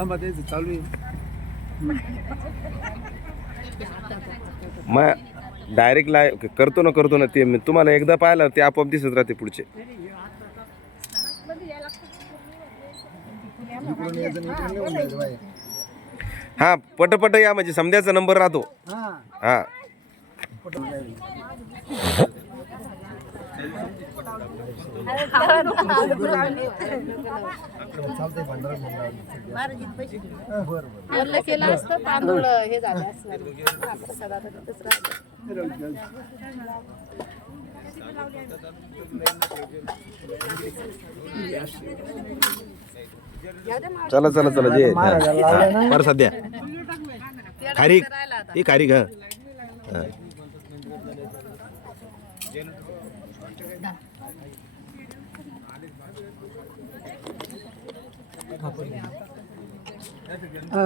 थांबा त्याचं चालू आहे. मग डायरेक्ट लाईव्ह करतो ना करतो ना ते मी तुम्हाला एकदा पाहिलं ते आपोआप दिसत राहते पुढचे. हा पटपट या म्हणजे समध्याचा नंबर राहतो. हा हा चालतंय भांडारा घेऊन लावलं. हा, बरं बरं वरलं केलं असतं तांदूळ हे झाले तिथंच. चला चला चला जे. पर सध्या खारीक ही खारीक हा.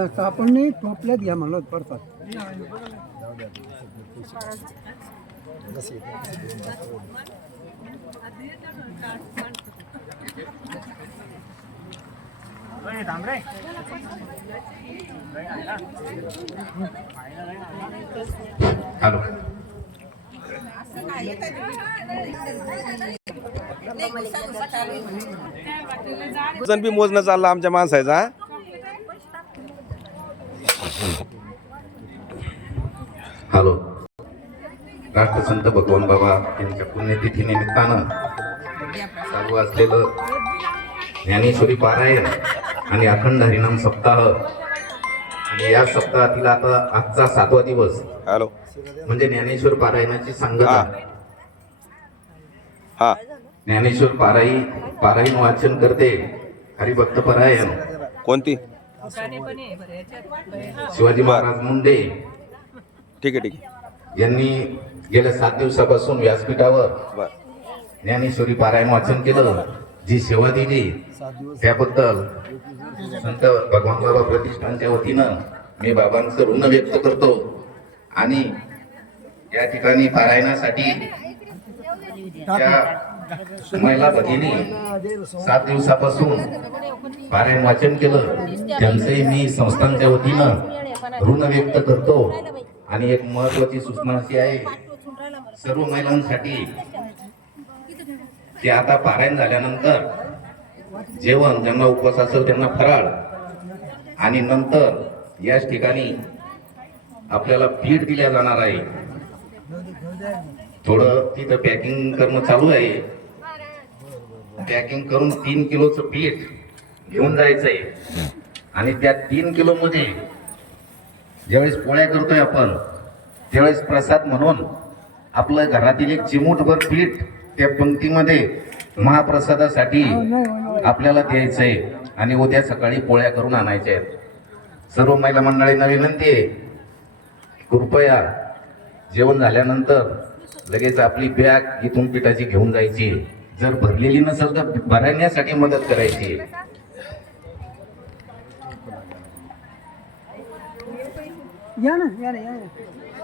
सापडणी टोपल्यात घ्या म्हणलं होतं परतात हॅलो. वजन बी मोजणं चाललं आमच्या माणसाचा हा? हॅलो. राष्ट्रसंत भगवान बाबा यांच्या पुण्यतिथी निमित्तानं चालू असलेलं ज्ञानेश्वरी पारायण आणि अखंड हरिनाम सप्ताह. आणि या सप्ताहातील आता आजचा सातवा दिवस. हॅलो. म्हणजे ज्ञानेश्वर पारायणाची सांगता हा. ज्ञानेश्वर पारायी पारायण वाचन करते. हरिभक्त परायण. कोणती? शिवाजी महाराज मुंडे. ठीक आहे ठीक आहे. यांनी गेल्या सात दिवसापासून व्यासपीठावर ज्ञानेश्वरी पारायण वाचन केलं. जी सेवा दिली त्याबद्दल संत भगवान बाबा प्रतिष्ठानच्या वतीनं मी बाबांचं ऋण व्यक्त करतो. आणि या ठिकाणी पारायणासाठी त्या महिला भगिनी सात दिवसापासून पारायण वाचन केलं. त्यांचंही मी संस्थांच्या वतीनं ऋण व्यक्त करतो. आणि एक महत्वाची सूचना अशी आहे सर्व महिलांसाठी ते आता पारायण झाल्यानंतर जेवण ज्यांना उपवास असेल त्यांना फराळ. आणि नंतर याच ठिकाणी आपल्याला पीठ दिल्या जाणार आहे. थोडं तिथं पॅकिंग करणं चालू आहे. पॅकिंग करून तीन किलोचं पीठ घेऊन जायचंय. आणि त्या तीन किलोमध्ये ज्यावेळेस पोळ्या करतोय आपण त्यावेळेस प्रसाद म्हणून आपलं घरातील एक चिमूटभर पीठ त्या पंक्तीमध्ये महाप्रसादासाठी आपल्याला द्यायचंय. आणि उद्या सकाळी पोळ्या करून आणायच्या आहेत. सर्व महिला मंडळींना विनंती आहे. कृपया जेवण झाल्यानंतर लगेच आपली बॅग इथून पिठाची घेऊन जायची. जर भरलेली नसेल तर भरण्यासाठी मदत करायची. या ना या ना या ना.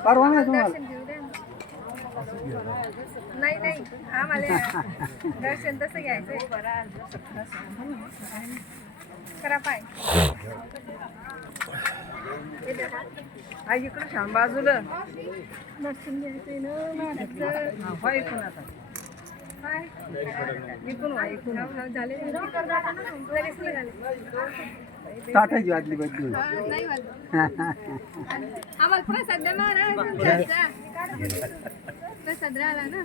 परवाना तुम्हाला. नाही नाही. आम्हाला दर्शन तसं घ्यायचंय. करा पाय. आई इकडं छान बाजूला. दर्शन घ्यायचंय ना महाराजचं. हो, इकडून आता. काय? इकडून हो, झाले. झाले टाटायची नाही वाजलं. आम्हाला प्रसाद प्रसाद राहिला ना.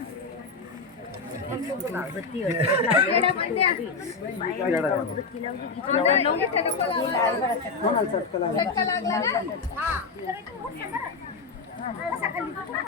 लागला?